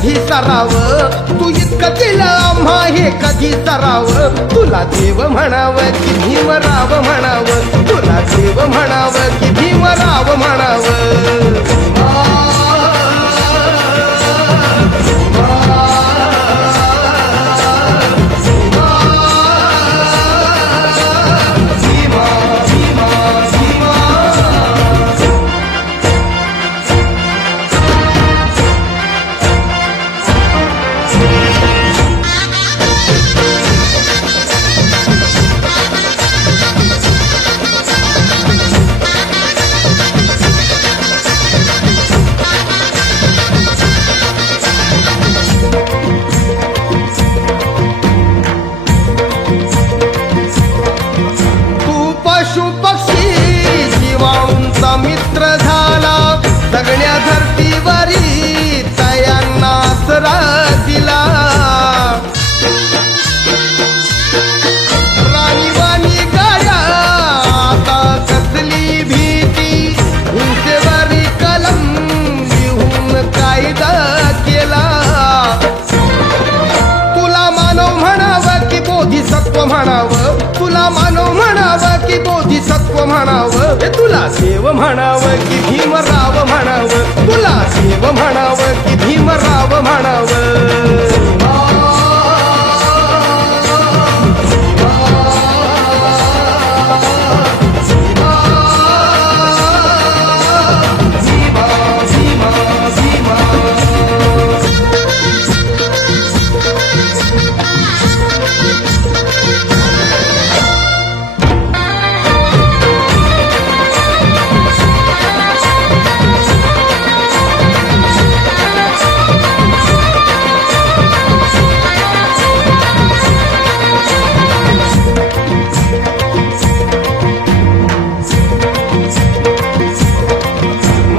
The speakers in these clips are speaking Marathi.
कधी सराव, तू इतकं केलं आम्हा हे कधी सराव. तुला देव म्हणावं की भीमराव म्हणावं, तुला देव म्हणावं की भीमराव म्हणावं. पशु पक्षी जीवाणूंचा मित्र झाला, सगळ्या धरतीवरी तयांना आसरा दिला. राणीवाणी गाया आता कसली भीती, हिंसेवरी कलम लिहून कायदा केला. तुला मानव म्हणावं की बोधिसत्व म्हणावं, तुला मानव म्हणावं की बोधिसत्व म्हणावं. तुला देव म्हणावं की भीमराव म्हणावं, तुला देव म्हणावं की भीमराव म्हणावं.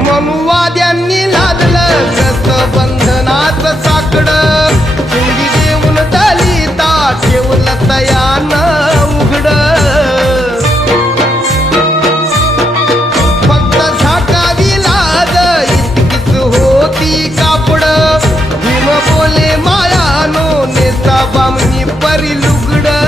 मनुवाद्यांनी लादलं कसं बंधनाचं साकडं, चिंगी देऊन दलिता ठेवलं तयानं उघडं. फक्त झाकावी लाज इतकीच होती कापडं, भीम बोले मायानो नेता बामणी परी लुगडं.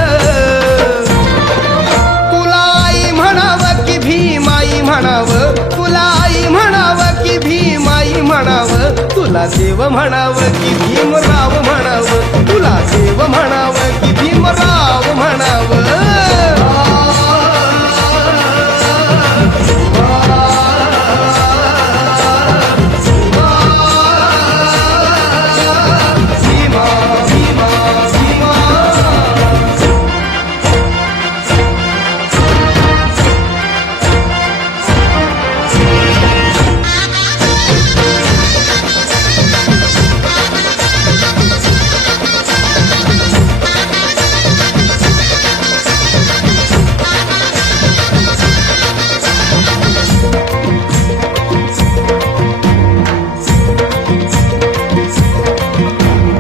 तुला आई म्हणावं की भीमाई म्हणावं, तुला आई म्हणावं की भीमाई म्हणावं. तुला देव म्हणावं की भीमराव म्हणावं, तुला देव म्हणावं की भीमराव म्हणावं.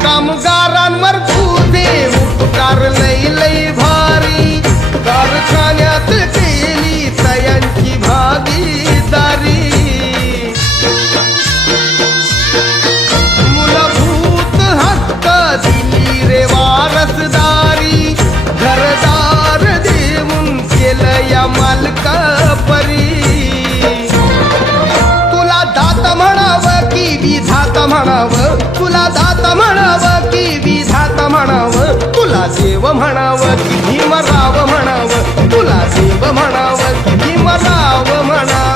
कामगारांवर तुझे उपकार लई लई भारी, कारखान्यात केली तयांची भागीदारी. मूलभूत हक्क दिली रे वारसदारी, घरदार देऊन केलं या मालका परी. तुला दात म्हणावं की विधाता म्हणावं, तुला दात म्हणावं की विधाता म्हणावं. तुला देव म्हणावं की भीमराव म्हणावं, तुला देव म्हणावं की भीमराव म्हणावं.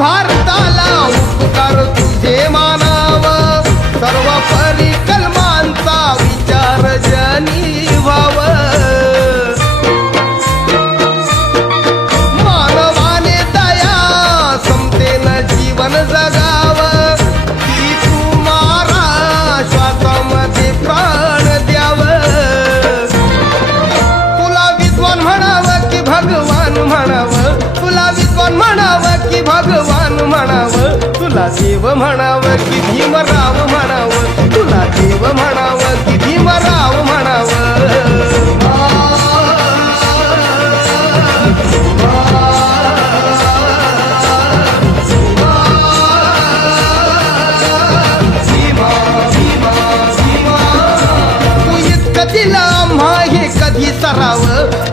भारताला उपकार तुझे मानाव, सर्व परिकल्मांचा विचार जनी व्हाव. म्हणावं तुला देव म्हणावं की भीमराव म्हणावं तुला देव म्हणावं की भीमराव म्हणावं दिलं आम्हा हे कधी सराव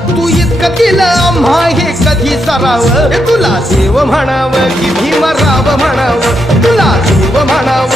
तू इतकं दिलं आम्हा हे कधी सराव तुला देव म्हणावं की भीमराव म्हणावं तुला देव म्हणावं